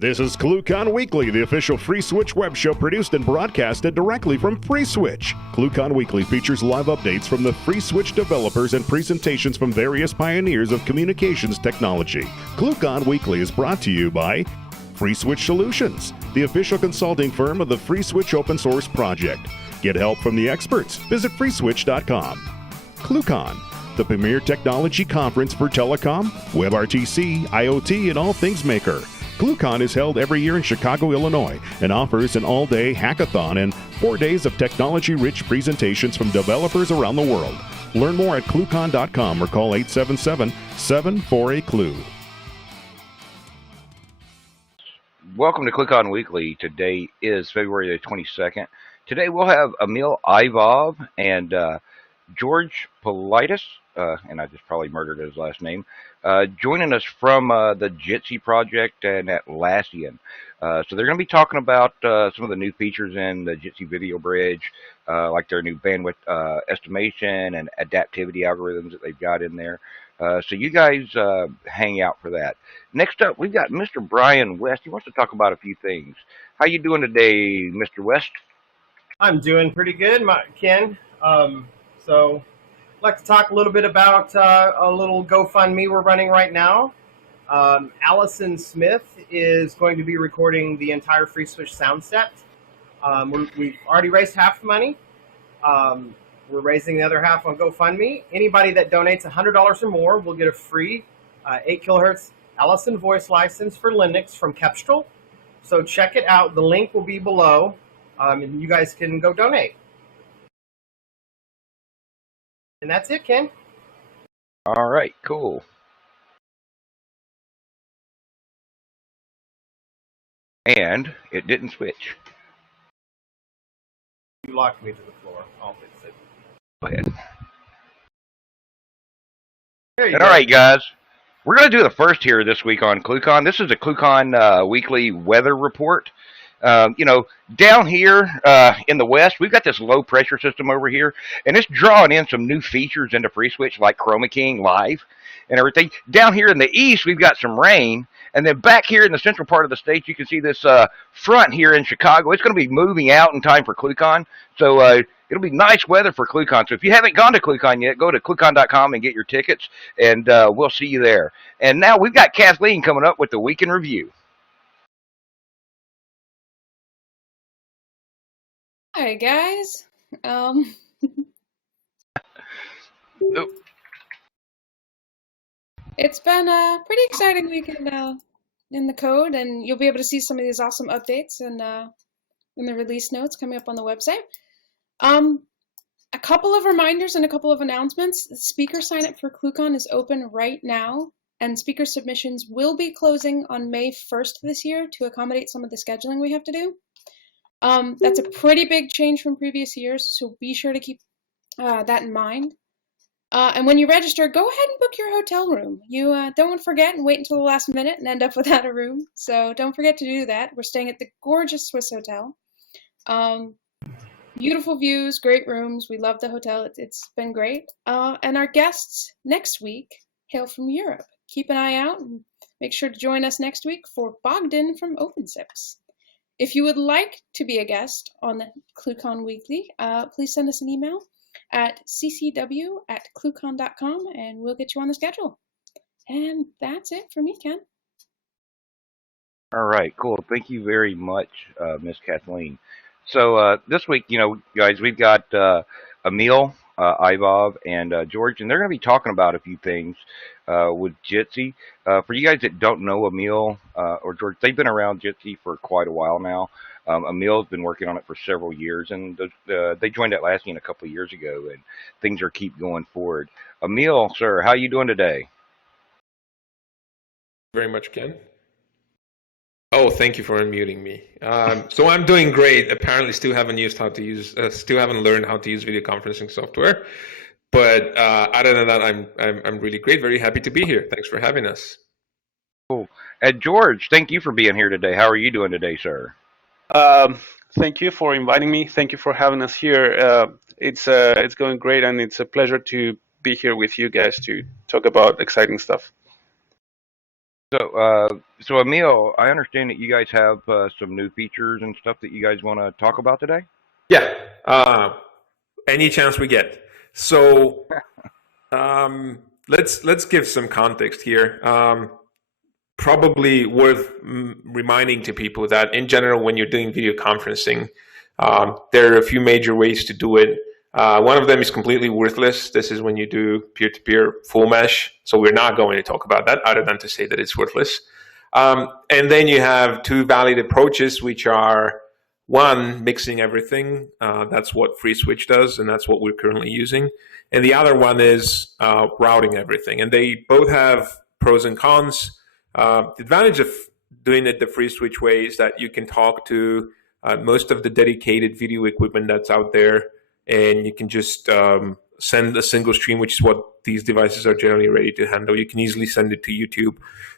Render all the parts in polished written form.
This is ClueCon Weekly, the official Free Switch web show produced and broadcasted directly from Free Switch. ClueCon Weekly features live updates from the Free Switch developers and presentations from various pioneers of communications technology. ClueCon Weekly is brought to you by Free Switch Solutions, the official consulting firm of the Free Switch open source project. Get help from the experts. Visit freeswitch.com. ClueCon, the premier technology conference for telecom, WebRTC, IoT, and all things maker. ClueCon is held every year in Chicago, Illinois, and offers an all-day hackathon and 4 days of technology-rich presentations from developers around the world. Learn more at ClueCon.com or call 877-748-CLUE. Welcome to ClueCon Weekly. Today is February the 22nd. Today we'll have Emil Ivov and George Politis, and I just probably murdered his last name, joining us from the Jitsi project in Atlassian. So they're going to be talking about some of the new features in the Jitsi video bridge, like their new bandwidth estimation and adaptivity algorithms that they've got in there. So you guys hang out for that. Next up, we've got Mr. Brian West. He wants to talk about a few things. How you doing today, Mr. West? I'm doing pretty good, Ken. So I'd like to talk a little bit about a little GoFundMe we're running right now. Allison Smith is going to be recording the entire Free Switch sound set. We've already raised half the money. We're raising the other half on GoFundMe. Anybody that donates $100 or more will get a free 8 kilohertz Allison voice license for Linux from Kepstrel. So check it out. The link will be below, and you guys can go donate. And that's it, Ken. All right, cool. And it didn't switch. You locked me to the floor. I'll fix it. Go ahead. There you And go. all right, guys. We're going to do the first here this week on ClueCon. This is a ClueCon weekly weather report. Down here in the West, we've got this low pressure system over here, and it's drawing in some new features into Free Switch like Chroma King Live and everything. Down here in the East, we've got some rain, and then back here in the central part of the state, you can see this front here in Chicago. It's going to be moving out in time for ClueCon, so it'll be nice weather for ClueCon. So if you haven't gone to ClueCon yet, go to ClueCon.com and get your tickets, and we'll see you there. And now we've got Kathleen coming up with the Week in Review. Hi guys. It's been a pretty exciting week in the code, and you'll be able to see some of these awesome updates and in the release notes coming up on the website. A couple of reminders and a couple of announcements. The speaker sign up for ClueCon is open right now, and speaker submissions will be closing on May 1st this year to accommodate some of the scheduling we have to do. That's a pretty big change from previous years, so be sure to keep that in mind. And when you register, go ahead and book your hotel room. You don't want to forget and wait until the last minute and end up without a room, so don't forget to do that. We're staying at the gorgeous Swiss Hotel. Beautiful views, great rooms. We love the hotel. It's been great. And our guests next week hail from Europe. Keep an eye out and make sure to join us next week for Bogdan from OpenSips. If you would like to be a guest on the ClueCon Weekly, please send us an email at ccw@cluecon.com, and we'll get you on the schedule. And that's it for me, Ken. All right, cool. Thank you very much, Miss Kathleen. So this week, guys, we've got Emil, Ivov, and George, and they're going to be talking about a few things with Jitsi. For you guys that don't know Emil or George, they've been around Jitsi for quite a while now. Emil's been working on it for several years, and they joined Atlassian a couple of years ago, and things are keep going forward. Emil, sir, how you doing today? Very much, Ken. Oh, thank you for unmuting me. So I'm doing great. Apparently, still haven't learned how to use video conferencing software. But other than that, I'm really great. Very happy to be here. Thanks for having us. Cool. And George, thank you for being here today. How are you doing today, sir? Thank you for inviting me. Thank you for having us here. It's going great, and it's a pleasure to be here with you guys to talk about exciting stuff. So Emil, I understand that you guys have some new features and stuff that you guys want to talk about today. Yeah, any chance we get. So let's give some context here. Probably worth reminding to people that in general, when you're doing video conferencing, there are a few major ways to do it. One of them is completely worthless. This is when you do peer-to-peer full mesh. So we're not going to talk about that other than to say that it's worthless. And then you have two valid approaches, which are one, mixing everything. That's what FreeSwitch does, and that's what we're currently using. And the other one is routing everything. And they both have pros and cons. The advantage of doing it the FreeSwitch way is that you can talk to most of the dedicated video equipment that's out there, and you can just send a single stream, which is what these devices are generally ready to handle. You can easily send it to YouTube.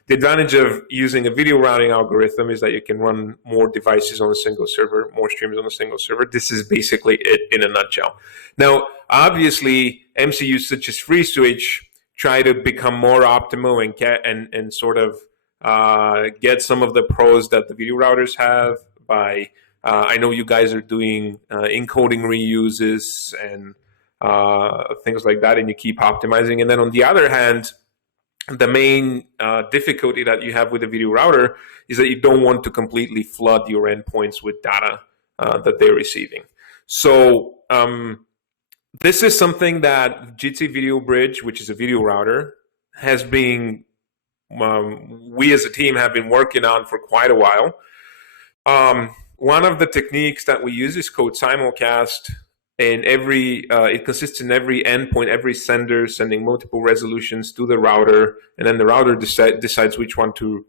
The advantage of using a video routing algorithm is that you can run more devices on a single server, more streams on a single server. This is basically it in a nutshell. Now, obviously, MCUs such as FreeSwitch try to become more optimal and sort of get some of the pros that the video routers have by I know you guys are doing encoding reuses and things like that, and you keep optimizing. And then on the other hand, the main difficulty that you have with a video router is that you don't want to completely flood your endpoints with data that they're receiving. So this is something that Jitsi Video Bridge, which is a video router, has been, we as a team have been working on for quite a while. One of the techniques that we use is called simulcast, and it consists in every endpoint, every sender sending multiple resolutions to the router, and then the router decides which one to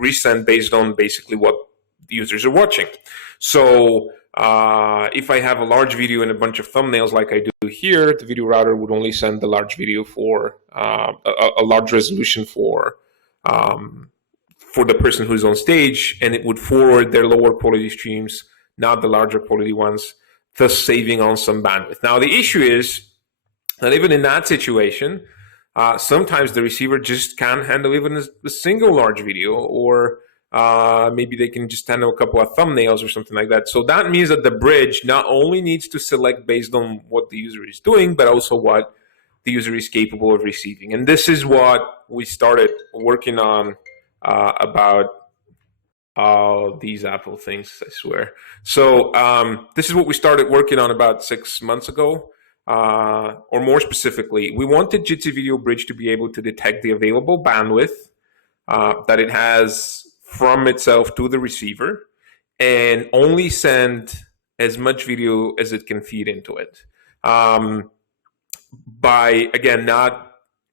resend based on basically what the users are watching. So if I have a large video and a bunch of thumbnails like I do here, the video router would only send the large video for a large resolution for the person who's on stage, and it would forward their lower quality streams, not the larger quality ones, thus saving on some bandwidth. Now, the issue is that even in that situation, sometimes the receiver just can't handle even a single large video, or maybe they can just handle a couple of thumbnails or something like that. So that means that the bridge not only needs to select based on what the user is doing, but also what the user is capable of receiving. And this is what we started working on about these Apple things, I swear. So this is what we started working on about 6 months ago, or more specifically, we wanted Jitsi Video Bridge to be able to detect the available bandwidth that it has from itself to the receiver, and only send as much video as it can feed into it. By, again, not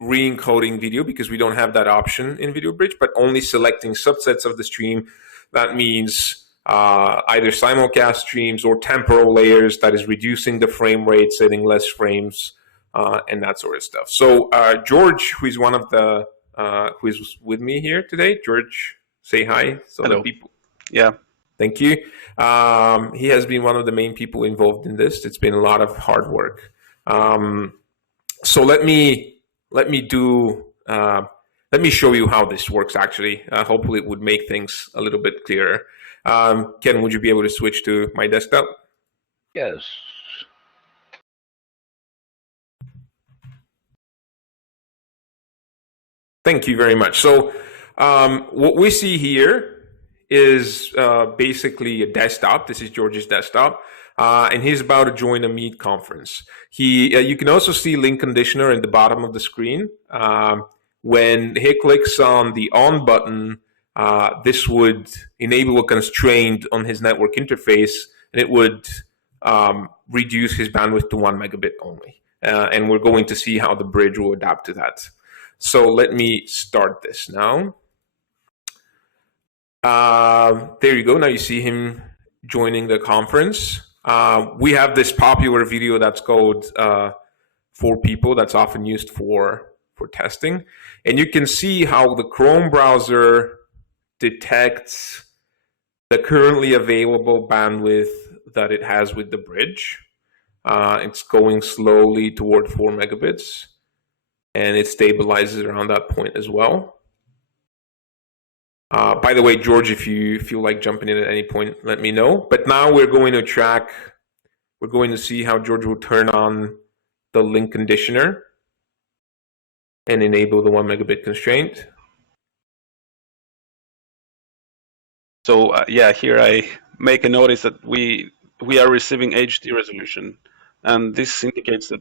re-encoding video, because we don't have that option in Video Bridge, but only selecting subsets of the stream. That means either simulcast streams or temporal layers, that is reducing the frame rate, setting less frames, and that sort of stuff. So George, who is one of the who is with me here today, George, say hi. So hello. The people. Yeah. Thank you. He has been one of the main people involved in this. It's been a lot of hard work. So let me show you how this works, actually. Hopefully it would make things a little bit clearer. Ken, would you be able to switch to my desktop? Yes. Thank you very much. So what we see here is basically a desktop. This is George's desktop. And he's about to join a Meet conference. You can also see link conditioner in the bottom of the screen. When he clicks on the on button, this would enable a constraint on his network interface, and it would reduce his bandwidth to 1 megabit only. And we're going to see how the bridge will adapt to that. So let me start this now. There you go. Now you see him joining the conference. We have this popular video that's called For People, that's often used for testing. And you can see how the Chrome browser detects the currently available bandwidth that it has with the bridge. It's going slowly toward 4 megabits, and it stabilizes around that point as well. By the way, George, if you feel like jumping in at any point, let me know. But now we're going to see how George will turn on the link conditioner and enable the 1 megabit constraint. So here I make a notice that we are receiving HD resolution, and this indicates that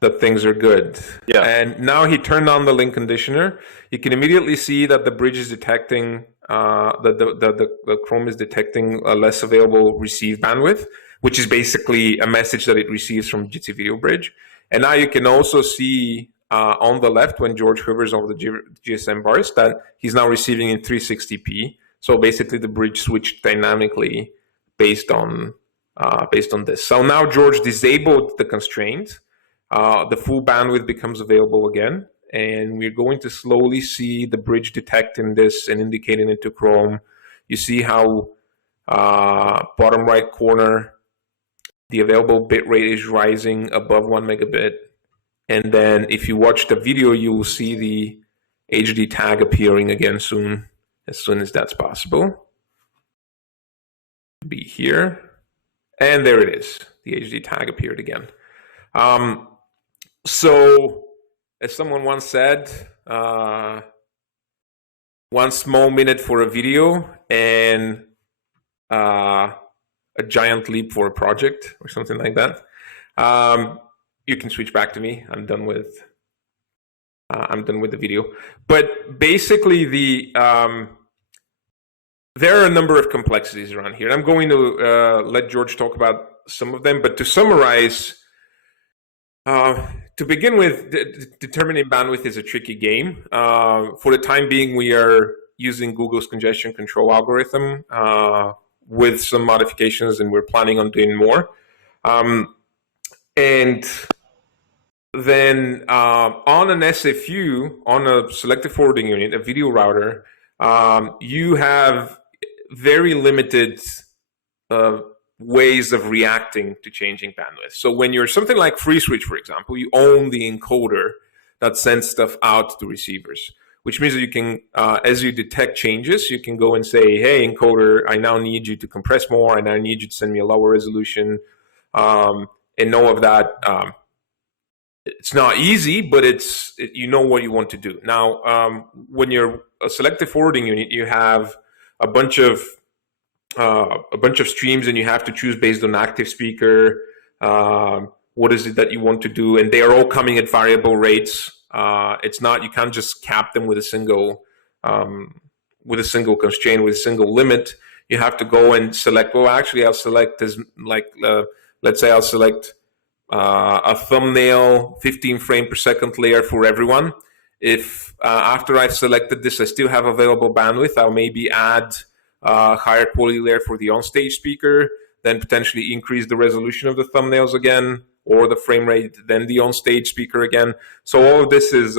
that things are good. Yeah. And now he turned on the link conditioner. You can immediately see that the bridge is detecting the Chrome is detecting a less available receive bandwidth, which is basically a message that it receives from Jitsi Video Bridge. And now you can also see on the left, when George hovers over the GSM bars, that he's now receiving in 360p. So basically, the bridge switched dynamically based on this. So now George disabled the constraint. The full bandwidth becomes available again, and we're going to slowly see the bridge detecting this and indicating it to Chrome. You see how bottom right corner, the available bitrate is rising above 1 megabit. And then if you watch the video, you will see the HD tag appearing again soon as that's possible. Be here. And there it is. The HD tag appeared again. So, as someone once said, 1 small minute for a video and a giant leap for a project, or something like that. You can switch back to me. I'm done with the video. But basically, there are a number of complexities around here. I'm going to let George talk about some of them. But to summarize, to begin with, determining bandwidth is a tricky game. For the time being, we are using Google's congestion control algorithm with some modifications, and we're planning on doing more. And then on an SFU, on a selective forwarding unit, a video router, you have very limited ways of reacting to changing bandwidth. So when you're something like FreeSwitch, for example, you own the encoder that sends stuff out to receivers, which means that you can, as you detect changes, you can go and say, hey, encoder, I now need you to compress more, and I need you to send me a lower resolution, and know of that. It's not easy, but you know what you want to do. Now, when you're a selective forwarding unit, you have a bunch of streams, and you have to choose based on active speaker. What is it that you want to do? And they are all coming at variable rates. It's not, you can't just cap them with a single constraint, with a single limit. You have to go and select. Well, actually, I'll select as let's say I'll select a thumbnail 15 frame per second layer for everyone. If after I've selected this, I still have available bandwidth, I'll maybe add a higher quality layer for the onstage speaker, then potentially increase the resolution of the thumbnails again, or the frame rate, then the onstage speaker again. So all of this is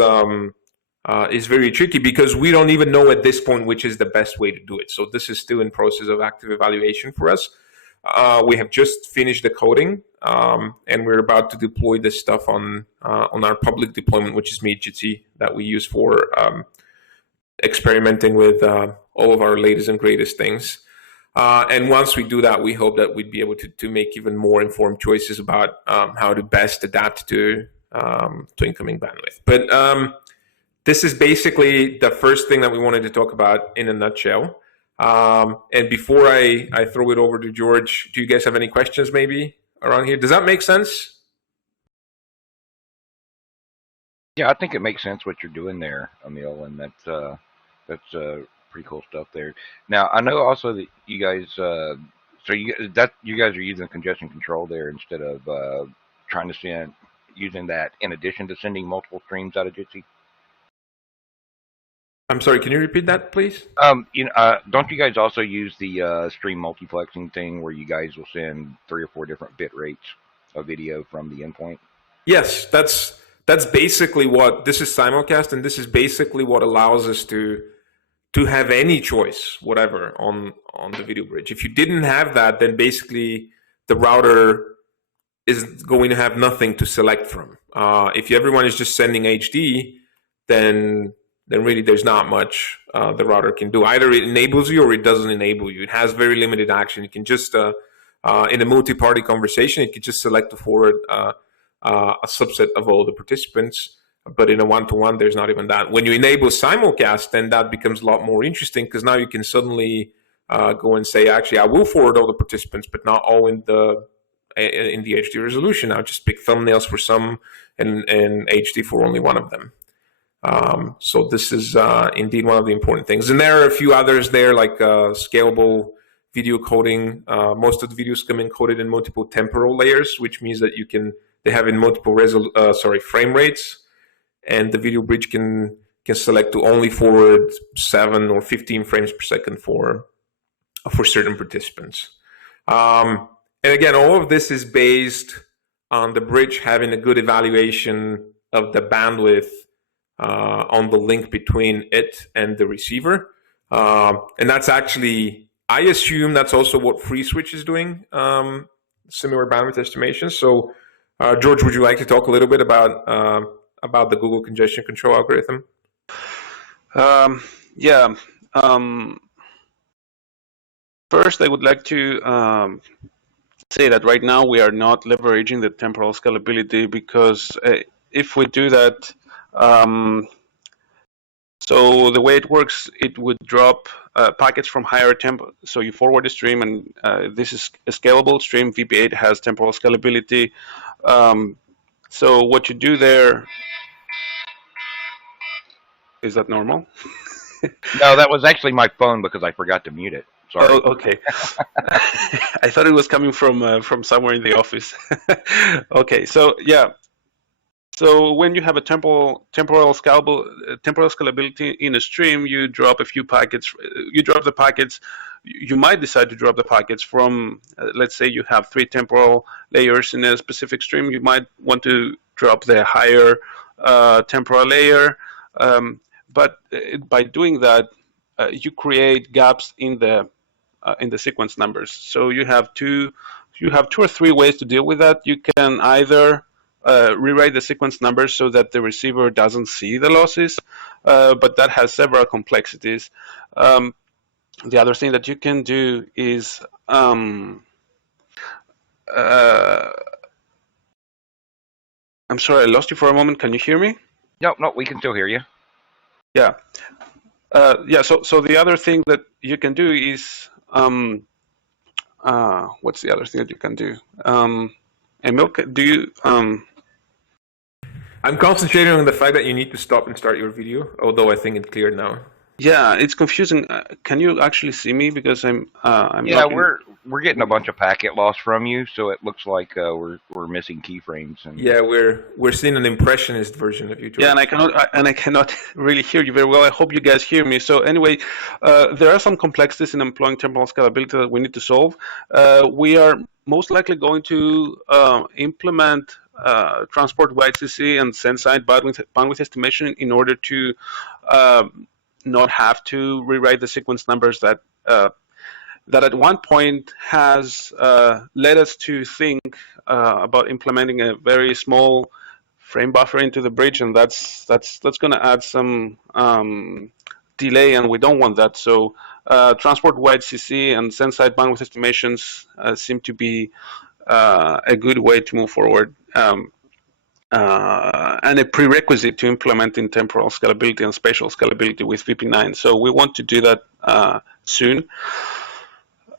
very tricky, because we don't even know at this point which is the best way to do it. So this is still in process of active evaluation for us. We have just finished the coding, and we're about to deploy this stuff on our public deployment, which is MeetJitsi, that we use for experimenting with all of our latest and greatest things. And once we do that, we hope that we'd be able to make even more informed choices about how to best adapt to incoming bandwidth. But this is basically the first thing that we wanted to talk about in a nutshell. And before I throw it over to George, do you guys have any questions maybe around here? Does that make sense? Yeah, I think it makes sense what you're doing there, Emil, and that's pretty cool stuff there. Now, I know also that you guys, you guys are using congestion control there instead of trying to using that in addition to sending multiple streams out of Jitsi. I'm sorry, can you repeat that, please? Don't you guys also use the stream multiplexing thing where you guys will send 3 or 4 different bit rates of video from the endpoint? Yes, that's basically what this is, simulcast, and this is basically what allows us to have any choice, whatever, on the video bridge. If you didn't have that, then basically the router is going to have nothing to select from. If everyone is just sending HD, then then really there's not much the router can do. Either it enables you or it doesn't enable you. It has very limited action. You can just, in a multi-party conversation, it could just select to forward a subset of all the participants. But in a one-to-one, there's not even that. When you enable simulcast, then that becomes a lot more interesting, because now you can suddenly go and say, actually, I will forward all the participants, but not all in the HD resolution. I'll just pick thumbnails for some and HD for only one of them. So this is indeed one of the important things. And there are a few others there, like scalable video coding. Most of the videos come encoded in multiple temporal layers, which means that they have in multiple frame rates, and the video bridge can select to only forward 7 or 15 frames per second for certain participants. And again, all of this is based on the bridge having a good evaluation of the bandwidth on the link between it and the receiver. And that's actually, I assume that's also what FreeSwitch is doing, similar bandwidth estimation. So George, would you like to talk a little bit about the Google congestion control algorithm? Yeah. First, I would like to say that right now we are not leveraging the temporal scalability, because if we do that, so the way it works, it would drop packets from higher tempo. So you forward a stream, and this is a scalable stream. VP8 has temporal scalability. So what you do there, is that normal? No, that was actually my phone because I forgot to mute it. Sorry. Oh, okay. I thought it was coming from somewhere in the office. Okay, so yeah. So when you have a temporal scalability in a stream, you drop a few packets. You drop the packets. You might decide to drop the packets from, let's say you have 3 temporal layers in a specific stream. You might want to drop the higher temporal layer. But by doing that, you create gaps in the sequence numbers. So you have two or three ways to deal with that. You can either rewrite the sequence numbers so that the receiver doesn't see the losses, but that has several complexities. The other thing that you can do is I'm sorry, I lost you for a moment. Can you hear me? No, we can still hear you. Yeah. So the other thing that you can do is what's the other thing that you can do? Emil, do you? I'm concentrating on the fact that you need to stop and start your video, although I think it's clear now. Yeah, it's confusing. Can you actually see me? Because I'm yeah, we're getting a bunch of packet loss from you, so it looks like we're missing keyframes. And yeah, we're seeing an impressionist version of you. George. Yeah, and I cannot really hear you very well. I hope you guys hear me. So anyway, there are some complexities in employing temporal scalability that we need to solve. We are most likely going to implement transport wide CC and send side bandwidth estimation in order to not have to rewrite the sequence numbers that at one point has led us to think about implementing a very small frame buffer into the bridge, and that's going to add some delay, and we don't want that. So transport wide CC and send side bandwidth estimations seem to be a good way to move forward. And a prerequisite to implementing temporal scalability and spatial scalability with VP9. So we want to do that soon.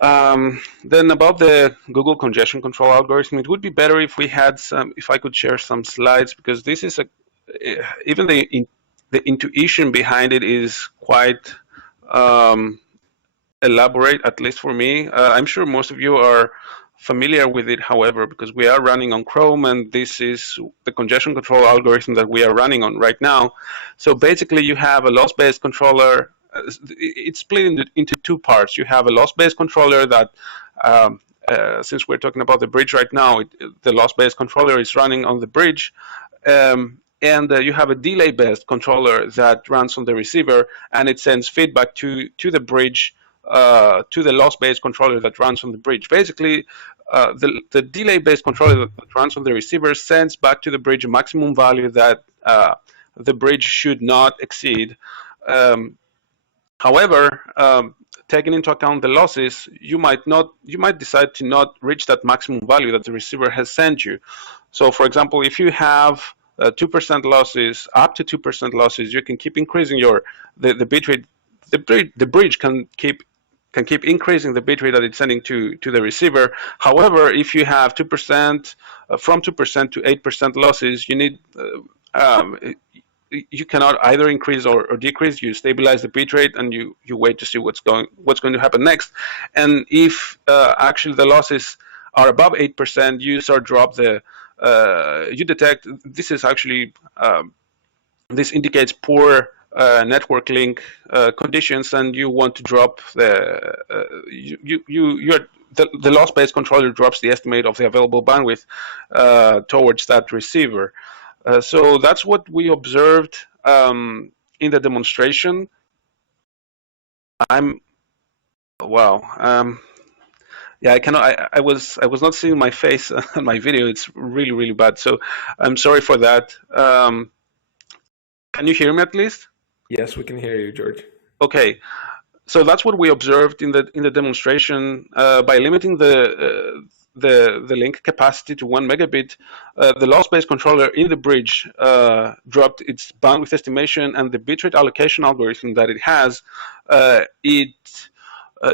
Then about the Google congestion control algorithm, it would be better if we had if I could share some slides, because this is even the intuition behind it is quite elaborate, at least for me. I'm sure most of you are familiar with it, however, because we are running on Chrome, and this is the congestion control algorithm that we are running on right now. So basically, you have a loss-based controller. It's split into two parts. You have a loss-based controller that, since we're talking about the bridge right now, the loss-based controller is running on the bridge. And you have a delay-based controller that runs on the receiver, and it sends feedback to the bridge, to the loss-based controller that runs on the bridge. Basically, the delay-based controller that runs on the receiver sends back to the bridge a maximum value that the bridge should not exceed. However, taking into account the losses, you might decide to not reach that maximum value that the receiver has sent you. So, for example, if you have 2% losses, up to 2% losses, you can keep increasing the bitrate. The bridge can keep increasing the bitrate that it's sending to the receiver. However, if you have 2% from 2% to 8% losses, you need you cannot either increase or decrease. You stabilize the bitrate and you wait to see what's going to happen next. And if actually the losses are above 8%, you start drop the you detect this is actually this indicates poor network link conditions, and you want to drop the loss-based controller drops the estimate of the available bandwidth towards that receiver. So that's what we observed in the demonstration. Yeah, I cannot. I was not seeing my face on my video. It's really bad. So I'm sorry for that. Can you hear me at least? Yes, we can hear you, George. Okay. So that's what we observed in the demonstration. By limiting the link capacity to 1 megabit, the loss-based controller in the bridge dropped its bandwidth estimation, and the bitrate allocation algorithm that it has, it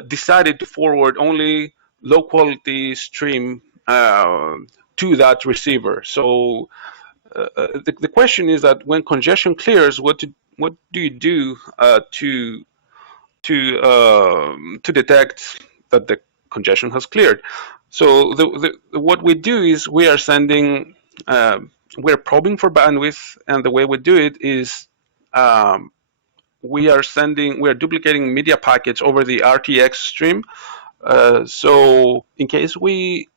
decided to forward only low-quality stream to that receiver. So the question is that when congestion clears, what do you do to detect that the congestion has cleared? So what we do is we are sending, we're probing for bandwidth, and the way we do it is we are duplicating media packets over the RTX stream. So in case we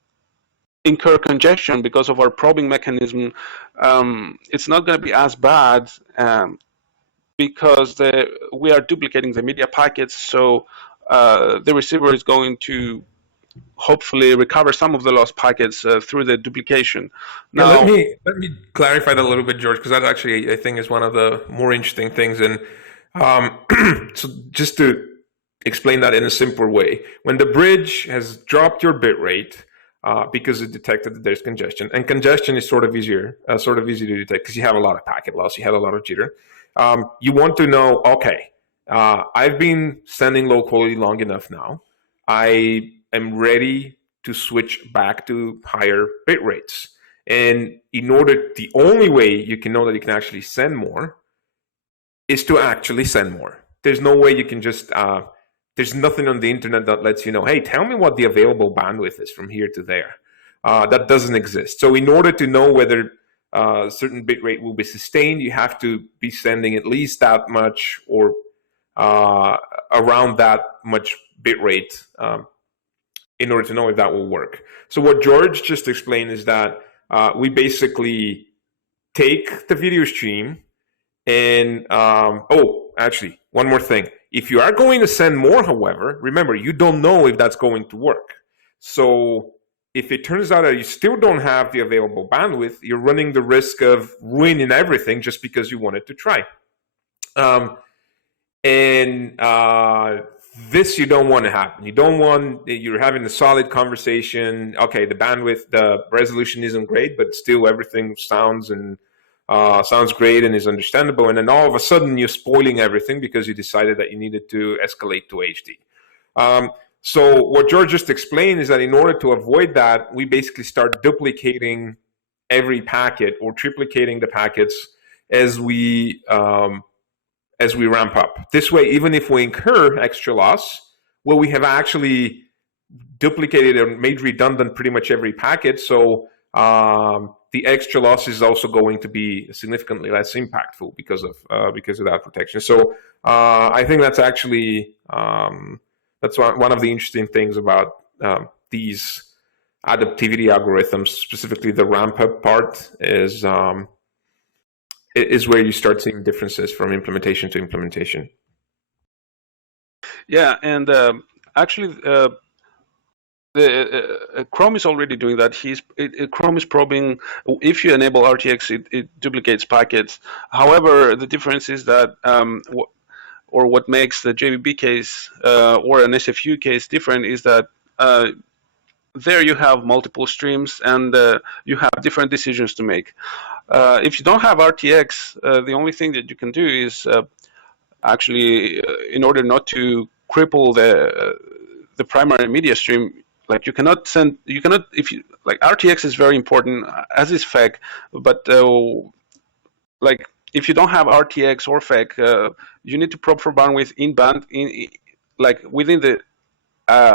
incur congestion because of our probing mechanism, it's not going to be as bad because we are duplicating the media packets. So the receiver is going to hopefully recover some of the lost packets through the duplication. Now, let me clarify that a little bit, George, because that actually I think is one of the more interesting things. And so just to explain that in a simpler way, when the bridge has dropped your bit rate because it detected that there's congestion, and congestion is sort of easy to detect because you have a lot of packet loss, you have a lot of jitter. You want to know, okay, I've been sending low quality long enough now. I am ready to switch back to higher bit rates. And the only way you can know that you can actually send more is to actually send more. There's no way you can just, there's nothing on the internet that lets you know, hey, tell me what the available bandwidth is from here to there. That doesn't exist. So in order to know whether a certain bit rate will be sustained, you have to be sending at least that much or around that much bit rate in order to know if that will work. So what George just explained is that we basically take the video stream and, actually, one more thing. If you are going to send more, however, remember, you don't know if that's going to work. So if it turns out that you still don't have the available bandwidth, you're running the risk of ruining everything just because you wanted to try. This you don't want to happen. You're having a solid conversation. Okay, the bandwidth, the resolution isn't great, but still everything sounds great and is understandable. And then all of a sudden you're spoiling everything because you decided that you needed to escalate to HD. So what George just explained is that in order to avoid that, we basically start duplicating every packet or triplicating the packets as we ramp up. This way, even if we incur extra loss, well, we have actually duplicated or made redundant pretty much every packet. So the extra loss is also going to be significantly less impactful because of that protection. So I think that's actually that's one of the interesting things about these adaptivity algorithms, specifically the ramp up part, is where you start seeing differences from implementation to implementation. Yeah, and actually, Chrome is already doing that. Chrome is probing. If you enable RTX, it duplicates packets. However, the difference is that, what makes the JVB case or an SFU case different is that there you have multiple streams and you have different decisions to make. If you don't have RTX, the only thing that you can do is actually, in order not to cripple the primary media stream, like you cannot, if you, like, RTX is very important, as is FEC, but like if you don't have RTX or FEC, you need to probe for bandwidth in band, like within the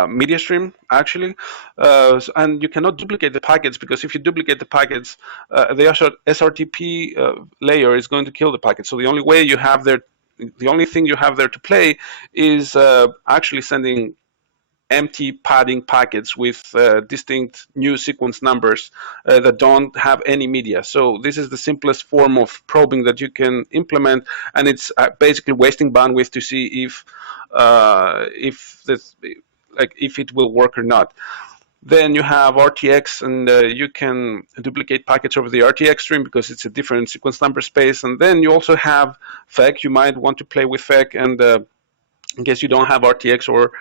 media stream, actually, and you cannot duplicate the packets, because if you duplicate the packets, the SRTP layer is going to kill the packet. So the only way you have there, the only thing you have there to play is actually sending empty padding packets with distinct new sequence numbers that don't have any media. So this is the simplest form of probing that you can implement, and it's basically wasting bandwidth to see if it will work or not. Then you have RTX, and you can duplicate packets over the RTX stream because it's a different sequence number space. And then you also have FEC. You might want to play with FEC, and in case you don't have RTX, or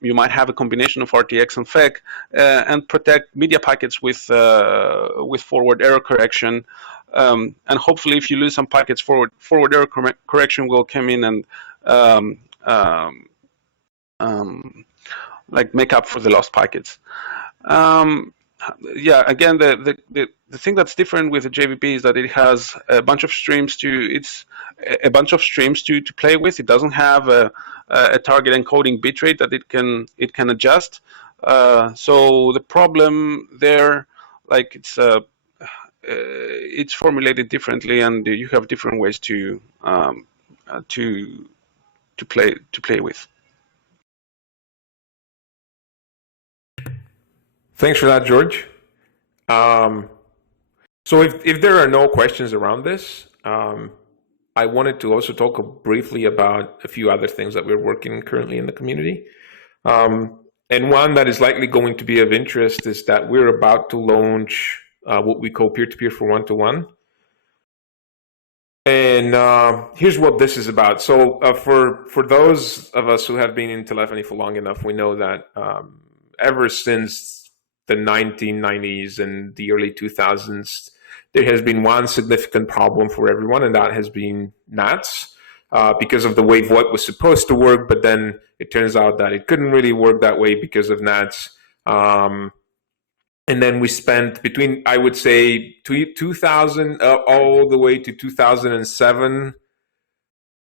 you might have a combination of RTX and FEC, and protect media packets with forward error correction. And hopefully, if you lose some packets, forward error correction will come in and like make up for the lost packets. Yeah, again, the thing that's different with the JVP is that it has a bunch of streams to play with. It doesn't have a target encoding bitrate that it can adjust. So the problem there, like, it's formulated differently, and you have different ways to play with. Thanks for that, George. So if there are no questions around this, I wanted to also talk briefly about a few other things that we're working currently in the community. And one that is likely going to be of interest is that we're about to launch what we call peer-to-peer for one-to-one. And here's what this is about. So for those of us who have been in telephony for long enough, we know that ever since the 1990s and the early 2000s, there has been one significant problem for everyone, and that has been NATs, because of the way VoIP was supposed to work, but then it turns out that it couldn't really work that way because of NATs. And then we spent between, I would say, 2000 all the way to 2007,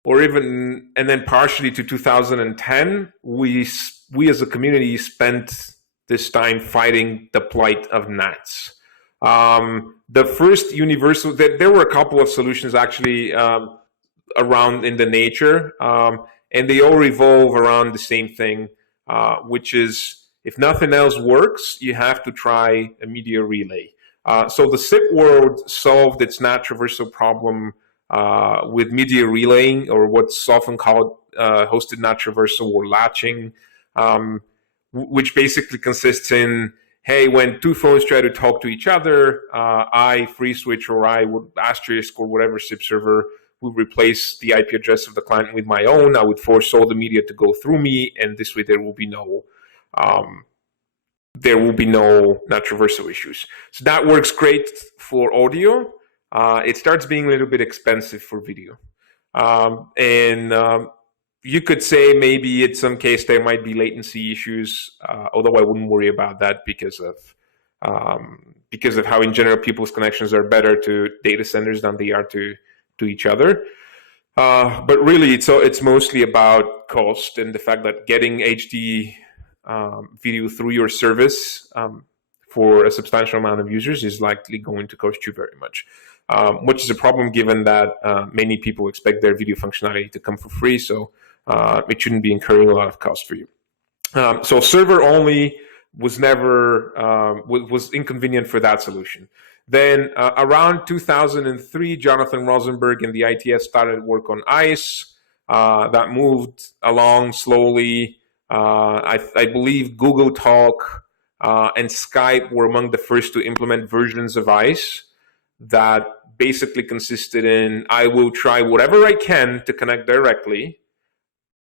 or even, and then partially to 2010, we as a community spent this time fighting the plight of NATs. The first universal, there were a couple of solutions actually around in the nature, and they all revolve around the same thing, which is, if nothing else works, you have to try a media relay. So the SIP world solved its NAT traversal problem with media relaying, or what's often called hosted NAT traversal or latching, which basically consists in, hey, when two phones try to talk to each other, I, FreeSwitch, or I would asterisk or whatever SIP server would replace the IP address of the client with my own. I would force all the media to go through me, and this way there will be no NAT traversal issues. So that works great for audio. It starts being a little bit expensive for video. You could say maybe in some case there might be latency issues, although I wouldn't worry about that because of how in general people's connections are better to data centers than they are to each other. But really, it's mostly about cost and the fact that getting HD video through your service for a substantial amount of users is likely going to cost you very much, which is a problem given that many people expect their video functionality to come for free. So it shouldn't be incurring a lot of cost for you. So server only was never was inconvenient for that solution. Then around 2003, Jonathan Rosenberg and the ITS started work on ICE. That moved along slowly. I believe Google Talk and Skype were among the first to implement versions of ICE that basically consisted in, I will try whatever I can to connect directly,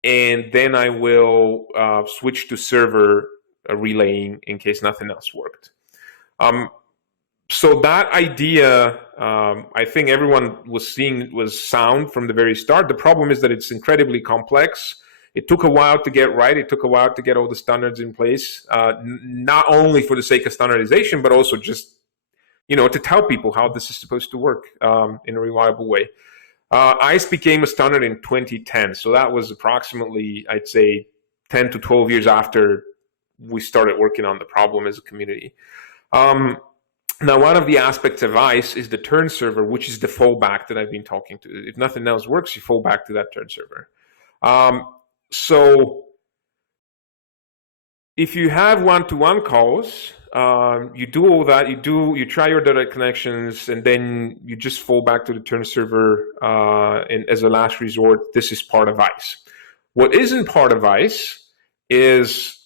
and then I will switch to server relaying in case nothing else worked. So that idea, I think everyone was seeing was sound from the very start. The problem is that it's incredibly complex. It took a while to get right. It took a while to get all the standards in place, not only for the sake of standardization, but also just, to tell people how this is supposed to work in a reliable way. ICE became a standard in 2010. So that was approximately, I'd say, 10 to 12 years after we started working on the problem as a community. Now, one of the aspects of ICE is the turn server, which is the fallback that I've been talking to. If nothing else works, you fall back to that turn server. So if you have one-to-one calls, you do all that, you try your direct connections, and then you just fall back to the turn server and as a last resort. This is part of ICE. What isn't part of ICE is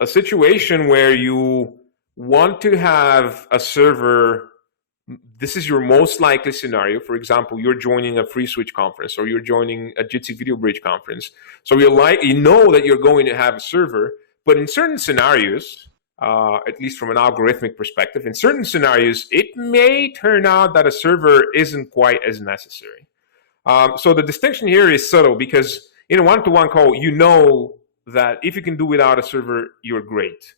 a situation where you want to have a server. This is your most likely scenario. For example, you're joining a FreeSwitch conference, or you're joining a Jitsi Video Bridge conference. So you know that you're going to have a server, but in certain scenarios, at least from an algorithmic perspective, in certain scenarios, it may turn out that a server isn't quite as necessary. So the distinction here is subtle, because in a one-to-one call, you know that if you can do without a server, you're great.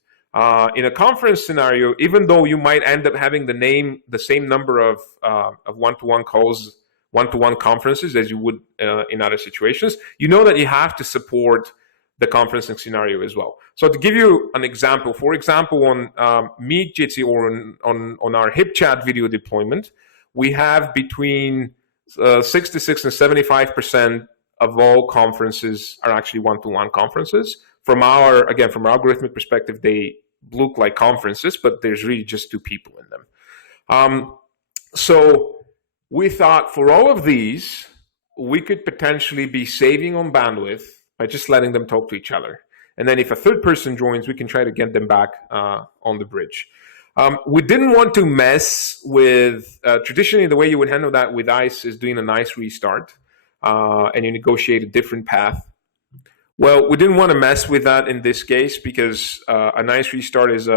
In a conference scenario, even though you might end up having the same number of one-to-one calls, one-to-one conferences as you would in other situations, you know that you have to support the conferencing scenario as well. So to give you an example, for example, on Meet Jitsi or on our HipChat video deployment, we have between 66 and 75% of all conferences are actually one-to-one conferences. From our algorithmic perspective, they look like conferences, but there's really just two people in them. So we thought for all of these, we could potentially be saving on bandwidth by just letting them talk to each other. And then if a third person joins, we can try to get them back on the bridge. We didn't want to mess with, traditionally the way you would handle that with ICE is doing a nice restart, and you negotiate a different path. Well, we didn't want to mess with that in this case, because a nice restart is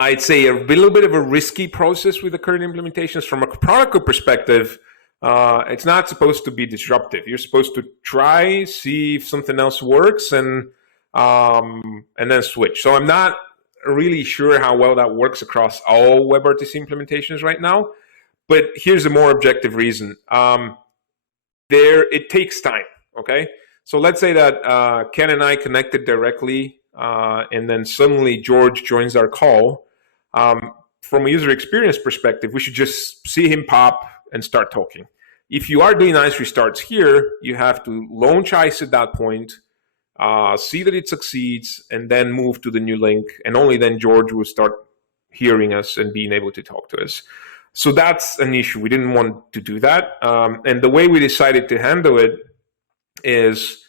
I'd say a little bit of a risky process with the current implementations. From a product perspective, it's not supposed to be disruptive. You're supposed to try, see if something else works, and then switch. So I'm not really sure how well that works across all WebRTC implementations right now. But here's a more objective reason. It takes time. Okay, so let's say that Ken and I connected directly, and then suddenly George joins our call. From a user experience perspective, we should just see him pop and start talking. If you are doing ICE restarts here, you have to launch ICE at that point, see that it succeeds, and then move to the new link, and only then George will start hearing us and being able to talk to us. So that's an issue. We didn't want to do that. And the way we decided to handle it is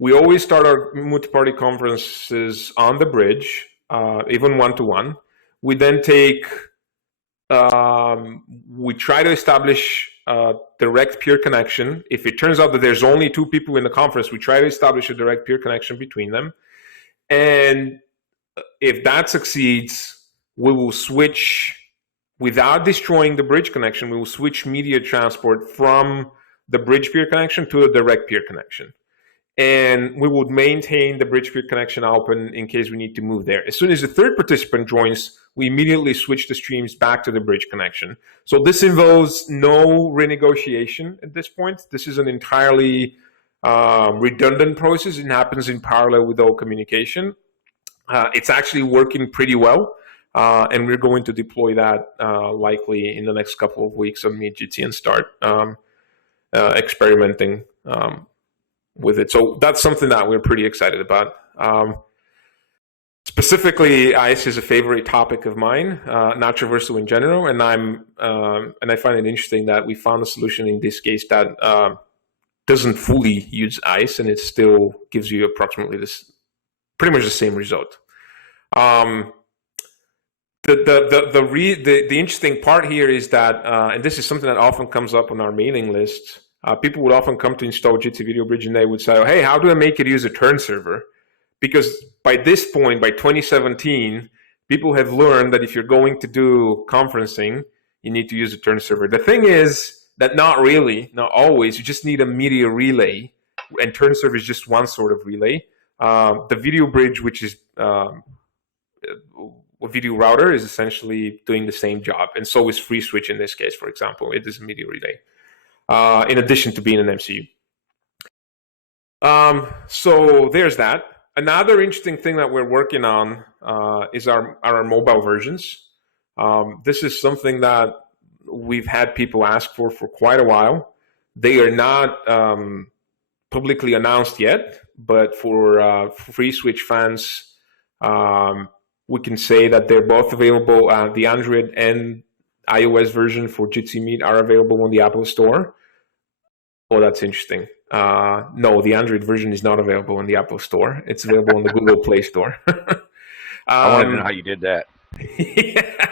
we always start our multi-party conferences on the bridge, even one-to-one. We then we try to establish a direct peer connection. If it turns out that there's only two people in the conference, we try to establish a direct peer connection between them. And if that succeeds, we will switch, without destroying the bridge connection, we will switch media transport from the bridge peer connection to a direct peer connection. And we would maintain the bridge peer connection open in case we need to move there. As soon as the third participant joins, we immediately switch the streams back to the bridge connection. So this involves no renegotiation at this point. This is an entirely redundant process. It happens in parallel with all communication. It's actually working pretty well. And we're going to deploy that likely in the next couple of weeks on MeetGTC and start experimenting with it. So that's something that we're pretty excited about. Specifically, ICE is a favorite topic of mine, not traversal in general, and I find it interesting that we found a solution in this case that doesn't fully use ICE, and it still gives you approximately pretty much the same result. Um, the interesting part here is that, and this is something that often comes up on our mailing list. People would often come to install Jitsi Video Bridge and they would say, "Hey, how do I make it use a turn server?" Because by this point, by 2017, people have learned that if you're going to do conferencing, you need to use a turn server. The thing is that not really, not always. You just need a media relay, and turn server is just one sort of relay. The video bridge, which is a video router, is essentially doing the same job, and so is FreeSwitch in this case, for example. It is a media relay, in addition to being an MCU. So there's that. Another interesting thing that we're working on is our mobile versions. This is something that we've had people ask for quite a while. They are not publicly announced yet, but for FreeSwitch fans, we can say that they're both available. The Android and iOS version for Jitsi Meet are available on the Apple Store. Oh, that's interesting. No, the Android version is not available in the Apple Store. It's available on the Google Play Store. I wanted to know how you did that. Yeah.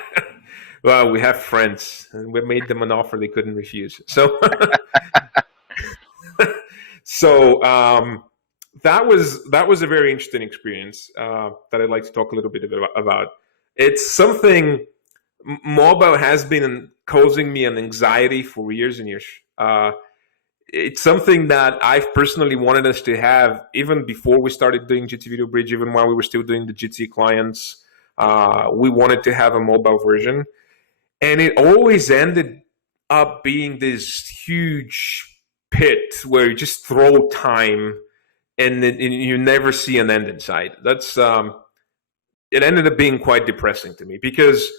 Well, we have friends, and we made them an offer they couldn't refuse. So, that was a very interesting experience that I'd like to talk a little bit about. It's something mobile has been causing me an anxiety for years and years. It's something that I've personally wanted us to have even before we started doing Jitsi Video Bridge, even while we were still doing the Jitsi clients. We wanted to have a mobile version. And it always ended up being this huge pit where you just throw time and you never see an end in sight. That's it ended up being quite depressing to me because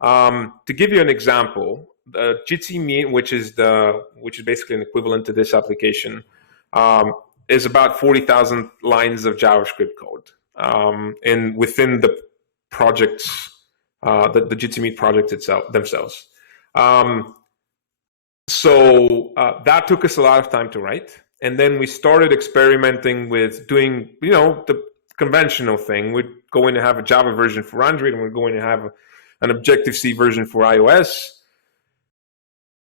to give you an example, Jitsi Meet, which is basically an equivalent to this application, is about 40,000 lines of JavaScript code, and within the projects, the Jitsi Meet project themselves. So that took us a lot of time to write, and then we started experimenting with doing, the conventional thing. We're going to have a Java version for Android, and we're going to have an Objective-C version for iOS.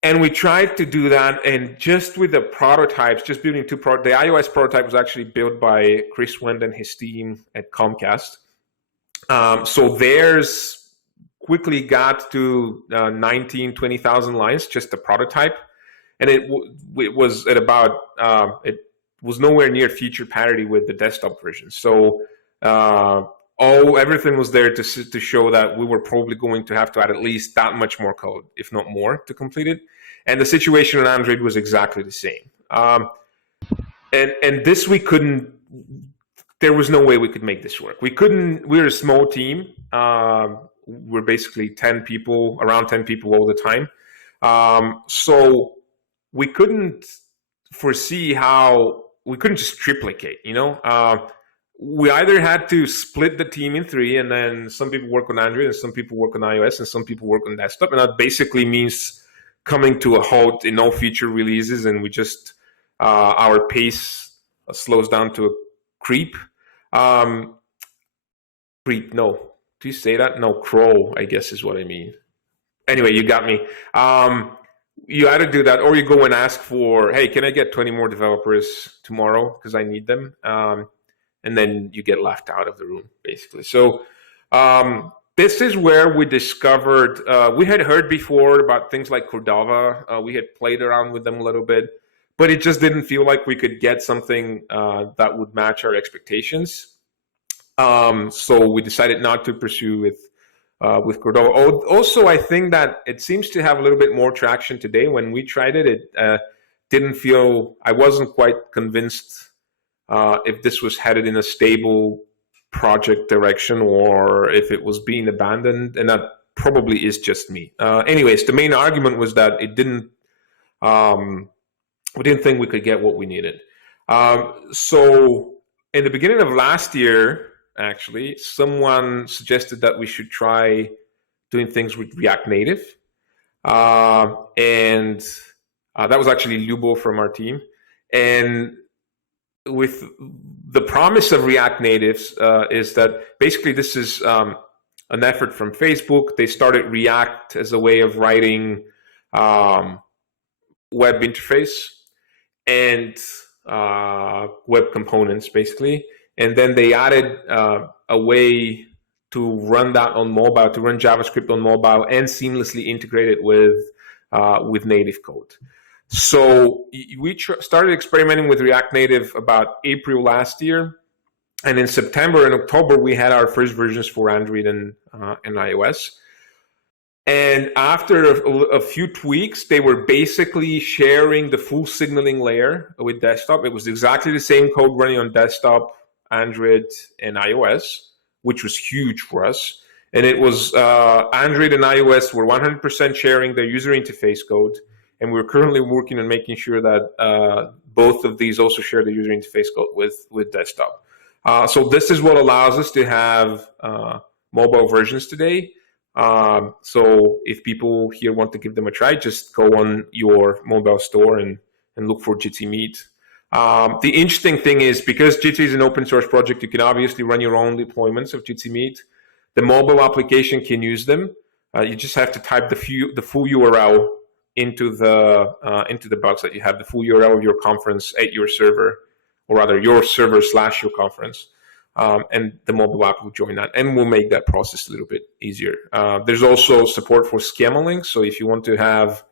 And we tried to do that, and just with the prototypes, just building the iOS prototype was actually built by Chris Wendt and his team at Comcast. So theirs quickly got to 19, 20,000 lines, just the prototype. And it was at about, it was nowhere near feature parity with the desktop version. So everything was there to show that we were probably going to have to add at least that much more code, if not more, to complete it. And the situation on Android was exactly the same. And this we couldn't. There was no way we could make this work. We couldn't. We're a small team. We're basically 10 people, around 10 people all the time. So we couldn't foresee how we couldn't just triplicate. We either had to split the team in three, and then some people work on Android, and some people work on iOS, and some people work on desktop, and that basically means coming to a halt in all feature releases, and we just our pace slows down to a creep. Creep? No, do you say that? No, crawl, I guess is what I mean. Anyway, you got me. You either do that, or you go and ask for, hey, can I get 20 more developers tomorrow because I need them? And then you get left out of the room, basically. So this is where we discovered, we had heard before about things like Cordova. We had played around with them a little bit, but it just didn't feel like we could get something that would match our expectations. So we decided not to pursue with Cordova. Also, I think that it seems to have a little bit more traction today. When we tried it, it didn't feel, I wasn't quite convinced if this was headed in a stable project direction or if it was being abandoned, and that probably is just me. Anyways, the main argument was that it didn't, we didn't think we could get what we needed. So in the beginning of last year, actually, someone suggested that we should try doing things with React Native. And that was actually Lubo from our team. And with the promise of React Natives is that basically this is an effort from Facebook. They started React as a way of writing web interface and web components, basically. And then they added a way to run that on mobile, to run JavaScript on mobile, and seamlessly integrate it with native code. So we started experimenting with React Native about April last year, and in September and October we had our first versions for Android and iOS. And after a few tweaks, they were basically sharing the full signaling layer with desktop. It was exactly the same code running on desktop, Android, and iOS, which was huge for us. And it was Android and iOS were 100% sharing their user interface code. And we're currently working on making sure that both of these also share the user interface code with desktop. So this is what allows us to have mobile versions today. So if people here want to give them a try, just go on your mobile store and look for Jitsi Meet. The interesting thing is, because Jitsi is an open source project, you can obviously run your own deployments of Jitsi Meet. The mobile application can use them. You just have to type the full URL into the box that you have, the full URL of your conference at your server, or rather your server / your conference. And the mobile app will join that, and we'll make that process a little bit easier. There's also support for schema links, so if you want to have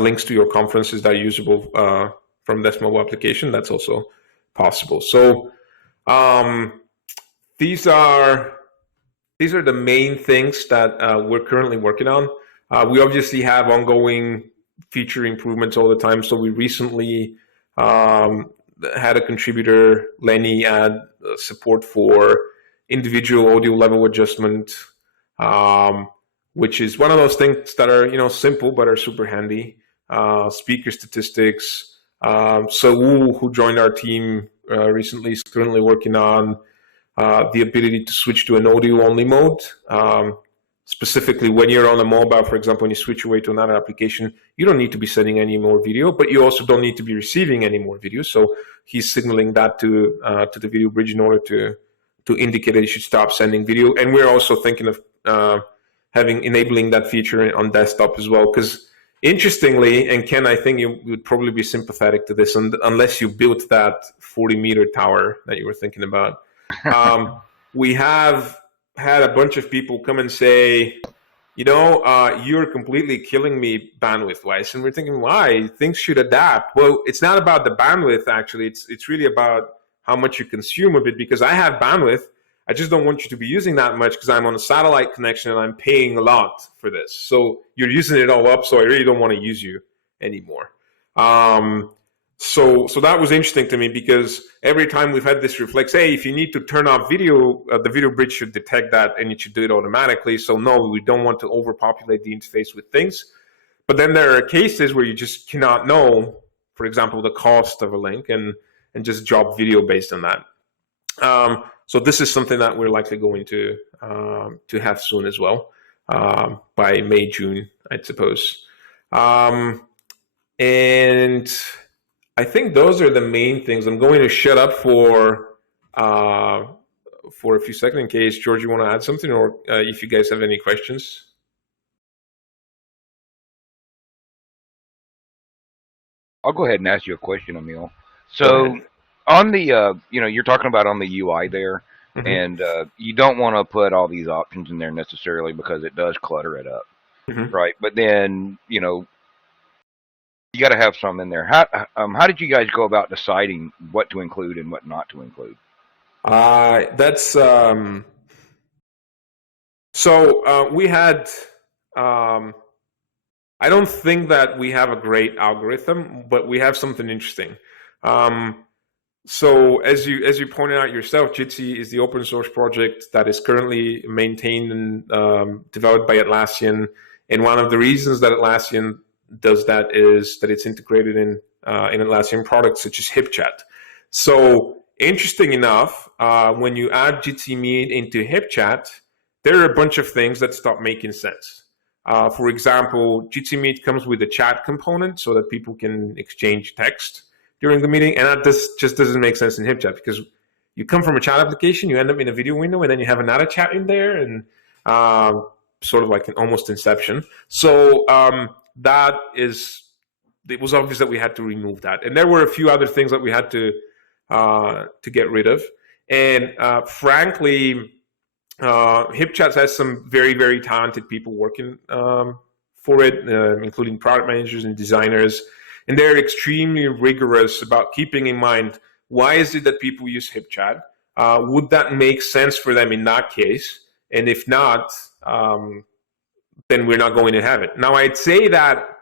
links to your conferences that are usable from this mobile application, that's also possible. So these are the main things that we're currently working on. We obviously have ongoing feature improvements all the time. So we recently had a contributor, Lenny, add support for individual audio level adjustment, which is one of those things that are simple but are super handy. Speaker statistics. Saul, who joined our team recently, is currently working on the ability to switch to an audio-only mode. Specifically, when you're on a mobile, for example, when you switch away to another application, you don't need to be sending any more video, but you also don't need to be receiving any more video. So he's signaling that to the video bridge in order to indicate that you should stop sending video. And we're also thinking of enabling that feature on desktop as well. Because interestingly, and Ken, I think you would probably be sympathetic to this, unless you built that 40-meter tower that you were thinking about. We have had a bunch of people come and say, you're completely killing me bandwidth-wise. And we're thinking, why? Things should adapt. Well, it's not about the bandwidth, actually. It's really about how much you consume of it, because I have bandwidth. I just don't want you to be using that much because I'm on a satellite connection and I'm paying a lot for this. So you're using it all up, so I really don't want to use you anymore. So that was interesting to me, because every time we've had this reflex, hey, if you need to turn off video, the video bridge should detect that and it should do it automatically. So no, we don't want to overpopulate the interface with things. But then there are cases where you just cannot know, for example, the cost of a link and just drop video based on that. So this is something that we're likely going to have soon as well, by May, June, I suppose. And I think those are the main things. I'm going to shut up for a few seconds in case, George, you want to add something, or if you guys have any questions. I'll go ahead and ask you a question, Emil. So on the, you're talking about on the UI there, mm-hmm. and you don't want to put all these options in there necessarily because it does clutter it up, mm-hmm. right? But then, you got to have some in there. How did you guys go about deciding what to include and what not to include? That's so we had. I don't think that we have a great algorithm, but we have something interesting. So as you pointed out yourself, Jitsi is the open source project that is currently maintained and developed by Atlassian. And one of the reasons that Atlassian does that is that it's integrated in Atlassian products such as HipChat. So interesting enough, when you add Jitsi Meet into HipChat, there are a bunch of things that stop making sense. For example, Jitsi Meet comes with a chat component so that people can exchange text during the meeting, and that just doesn't make sense in HipChat, because you come from a chat application, you end up in a video window, and then you have another chat in there, and sort of like an almost inception. So it was obvious that we had to remove that, and there were a few other things that we had to get rid of. And frankly, HipChat has some very, very talented people working for it, including product managers and designers, and they're extremely rigorous about keeping in mind, why is it that people use HipChat? Would that make sense for them in that case? And if not, then we're not going to have it. Now, I'd say that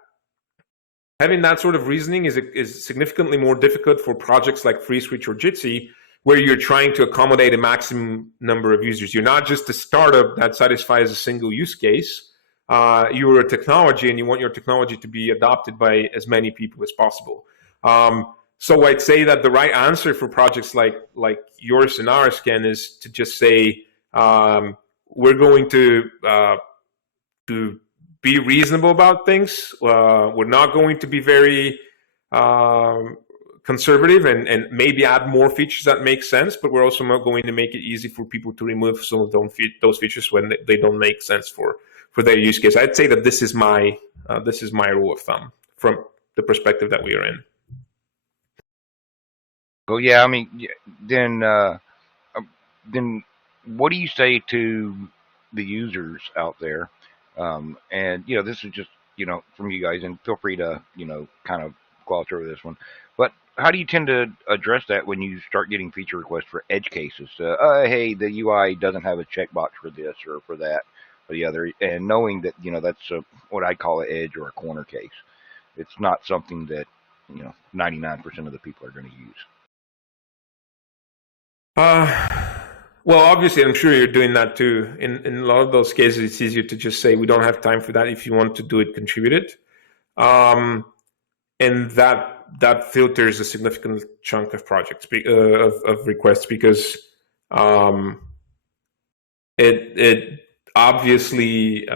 having that sort of reasoning is significantly more difficult for projects like FreeSwitch or Jitsi, where you're trying to accommodate a maximum number of users. You're not just a startup that satisfies a single use case. You're a technology, and you want your technology to be adopted by as many people as possible. So I'd say that the right answer for projects like yours and ours, Ken, is to just say, we're going to be reasonable about things. We're not going to be very conservative and maybe add more features that make sense, but we're also not going to make it easy for people to remove some of those features when they don't make sense for their use case. I'd say that this is my rule of thumb from the perspective that we are in. Well, yeah, I mean, then what do you say to the users out there? And this is just from you guys, and feel free to kind of gloss over this one. But how do you tend to address that when you start getting feature requests for edge cases? Hey, the UI doesn't have a checkbox for this or for that or the other, and knowing that that's what I call an edge or a corner case. It's not something that 99% of the people are going to use. Well, obviously, I'm sure you're doing that too. In a lot of those cases, it's easier to just say, we don't have time for that. If you want to do it, contribute it. And that filters a significant chunk of projects, of requests, because it obviously,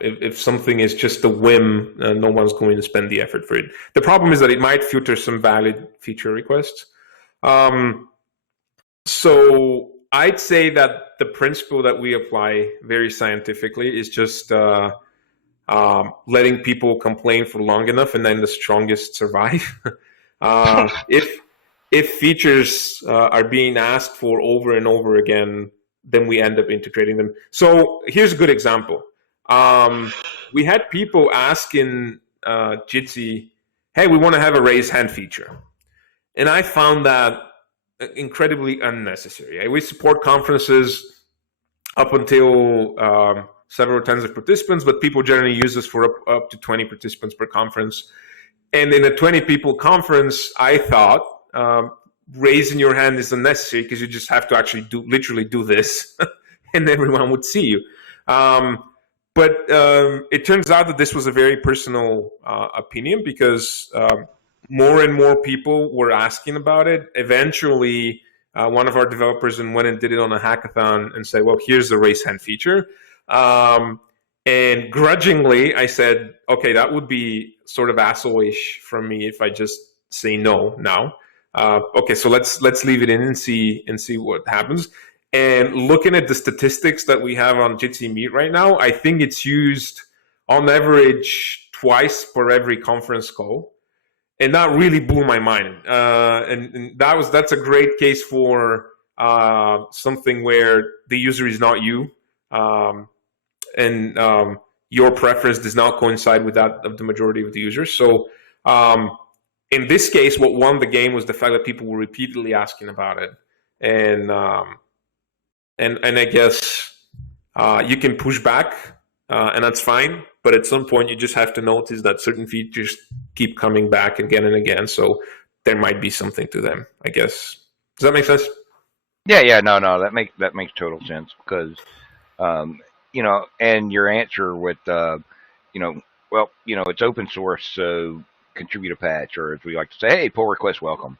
if something is just a whim, no one's going to spend the effort for it. The problem is that it might filter some valid feature requests. So I'd say that the principle that we apply very scientifically is just letting people complain for long enough, and then the strongest survive. If features are being asked for over and over again, then we end up integrating them. So here's a good example. We had people asking Jitsi, hey, we want to have a raise hand feature. And I found that incredibly unnecessary. We support conferences up until several tens of participants, but people generally use this for up to 20 participants per conference. And in a 20-people conference, I thought raising your hand is unnecessary, because you just have to actually literally do this, and everyone would see you. But it turns out that this was a very personal opinion, because more and more people were asking about it. Eventually, one of our developers went and did it on a hackathon and said, well, here's the raise hand feature. And grudgingly, I said, okay, that would be sort of asshole-ish from me if I just say no now. Okay, so let's leave it in and see what happens. And looking at the statistics that we have on Jitsi Meet right now, I think it's used on average twice per every conference call. And that really blew my mind. And that's a great case for something where the user is not you, and your preference does not coincide with that of the majority of the users. So in this case, what won the game was the fact that people were repeatedly asking about it. And I guess you can push back, and that's fine. But at some point, you just have to notice that certain features keep coming back again and again. So there might be something to them, I guess. Does that make sense? Yeah, no, that makes total sense, because and your answer with it's open source, so contribute a patch, or as we like to say, hey, pull request welcome.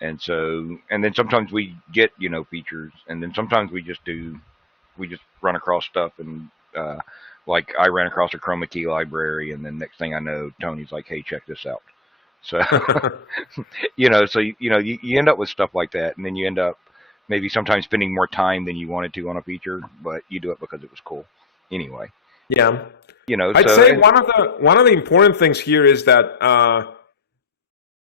And then sometimes we get features, and then sometimes we just run across stuff, and like I ran across a chroma key library, and then next thing I know, Tony's like, hey, check this out. So, so you end up with stuff like that, and then you end up maybe sometimes spending more time than you wanted to on a feature, but you do it because it was cool. Anyway, Yeah. I'd So say and, one of the important things here is that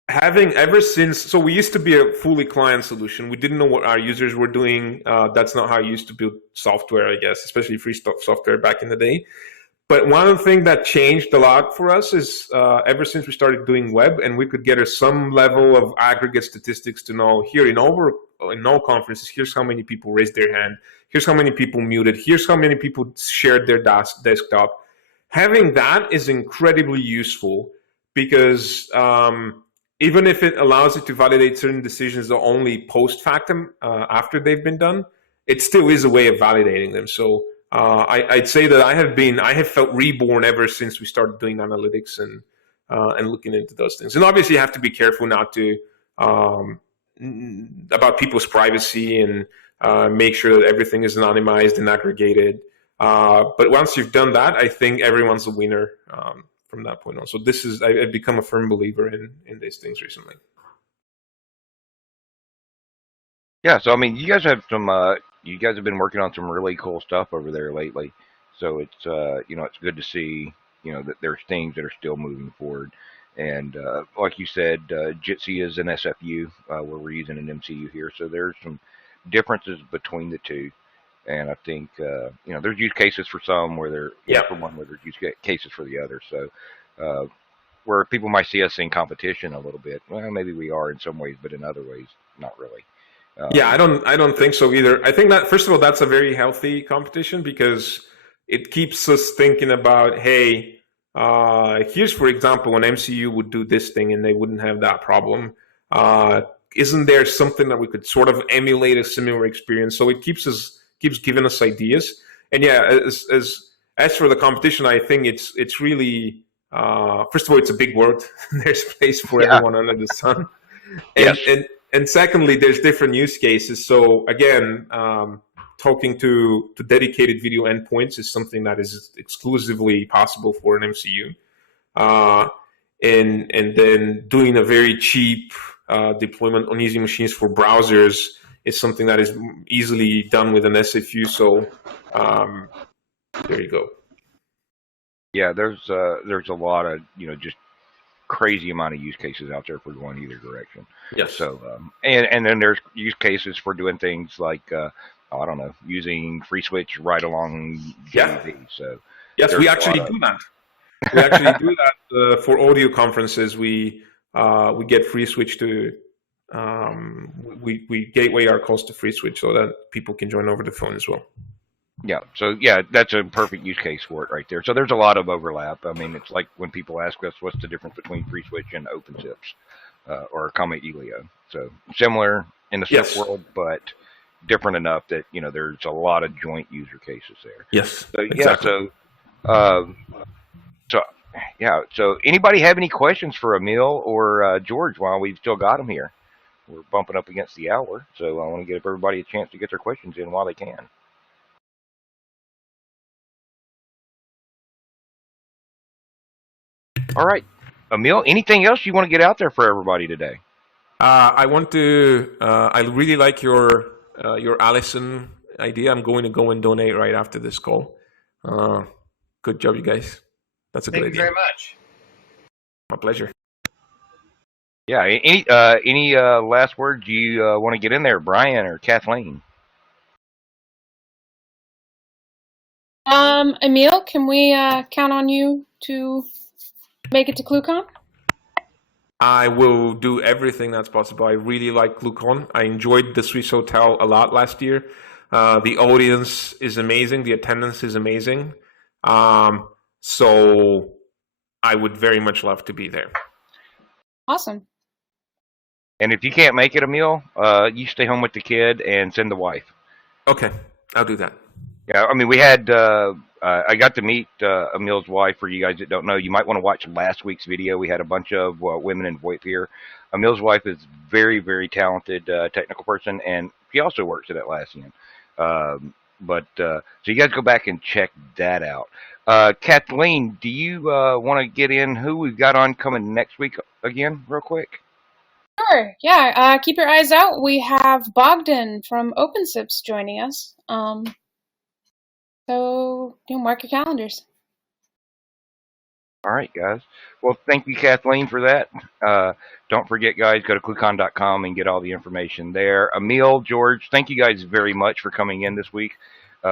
having ever since, so we used to be a fully client solution. We didn't know what our users were doing. That's not how you used to build software, I guess, especially free software back in the day. But one of the things that changed a lot for us is ever since we started doing web, and we could get some level of aggregate statistics to know here in all conferences, here's how many people raised their hand, here's how many people muted, here's how many people shared their desktop. Having that is incredibly useful because even if it allows you to validate certain decisions only post factum after they've been done, it still is a way of validating them. So I'd say that I have felt reborn ever since we started doing analytics and looking into those things. And obviously, you have to be careful not to about people's privacy and make sure that everything is anonymized and aggregated. But once you've done that, I think everyone's a winner from that point on. So I've become a firm believer in these things recently. yeah, so I mean, you guys have been working on some really cool stuff over there lately. So it's it's good to see that there's things that are still moving forward. And like you said, Jitsi is an SFU where we're using an MCU here. So there's some differences between the two. And I think there's use cases for some where for one where there's use cases for the other. So where people might see us in competition a little bit, well, maybe we are in some ways, but in other ways, not really. Yeah, I don't think so either. I think that first of all, that's a very healthy competition because it keeps us thinking about, hey, here's for example, an MCU would do this thing and they wouldn't have that problem. Isn't there something that we could sort of emulate a similar experience? So it keeps giving us ideas. And yeah, as for the competition, I think it's really first of all, it's a big world. There's place for everyone under the sun. And secondly, there's different use cases. So again, talking to dedicated video endpoints is something that is exclusively possible for an MCU. And then doing a very cheap deployment on easy machines for browsers is something that is easily done with an SFU. So there you go. Yeah, there's a lot of just crazy amount of use cases out there for going either direction. Yes. So and then there's use cases for doing things like I don't know, using FreeSwitch right along JV. So yes, we actually do that. We actually do that for audio conferences. We get FreeSwitch to we gateway our calls to FreeSwitch so that people can join over the phone as well. Yeah, so that's a perfect use case for it right there. So there's a lot of overlap. I mean, it's like when people ask us what's the difference between FreeSwitch and OpenZips or Comet Elio. So similar in the SIP world, but different enough that there's a lot of joint user cases there. Yes. So exactly. So anybody have any questions for Emil or George while we've still got them here? We're bumping up against the hour, so I want to give everybody a chance to get their questions in while they can. All right, Emil, anything else you want to get out there for everybody today? I want to. I really like your Allison idea. I'm going to go and donate right after this call. Good job, you guys. That's a good idea. Thank you very much. My pleasure. Yeah. Any last words you want to get in there, Brian or Kathleen? Emil, can we count on you to make it to ClueCon? I will do everything that's possible. I really like ClueCon. I enjoyed the Swiss Hotel a lot last year. The audience is amazing. The attendance is amazing. So I would very much love to be there. Awesome. And if you can't make it, Emil, you stay home with the kid and send the wife. Okay, I'll do that. Yeah, I mean, we had, I got to meet Emil's wife. For you guys that don't know, you might want to watch last week's video. We had a bunch of women in VoIP here. Emil's wife is very, very talented technical person, and she also works at Atlassian. So you guys go back and check that out. Kathleen, do you want to get in who we've got on coming next week again, real quick? Sure. Yeah. Keep your eyes out. We have Bogdan from OpenSips joining us. So mark your calendars. All right, guys. Well, thank you, Kathleen, for that. Don't forget, guys, go to ClueCon.com and get all the information there. Emil, George, thank you guys very much for coming in this week.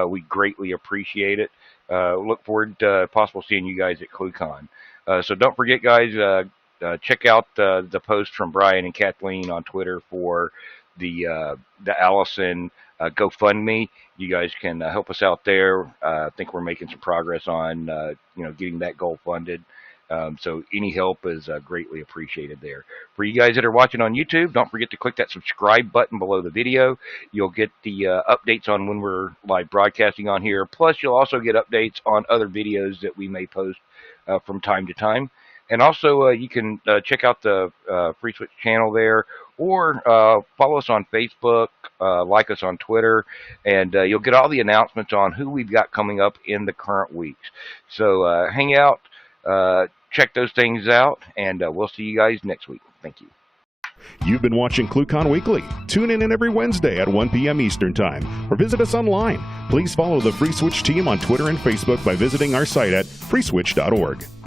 We greatly appreciate it. Look forward to possible seeing you guys at ClueCon. So don't forget, guys, check out the post from Brian and Kathleen on Twitter for the Allison GoFundMe. You guys can help us out there. I think we're making some progress on getting that goal funded. So any help is greatly appreciated there. For you guys that are watching on YouTube, don't forget to click that subscribe button below the video. You'll get the updates on when we're live broadcasting on here. Plus, you'll also get updates on other videos that we may post from time to time. And also, you can check out the Free Switch channel there, or follow us on Facebook, like us on Twitter, and you'll get all the announcements on who we've got coming up in the current weeks. So hang out, check those things out, and we'll see you guys next week. Thank you. You've been watching ClueCon Weekly. Tune in every Wednesday at 1 p.m. Eastern Time, or visit us online. Please follow the Free Switch team on Twitter and Facebook by visiting our site at freeswitch.org.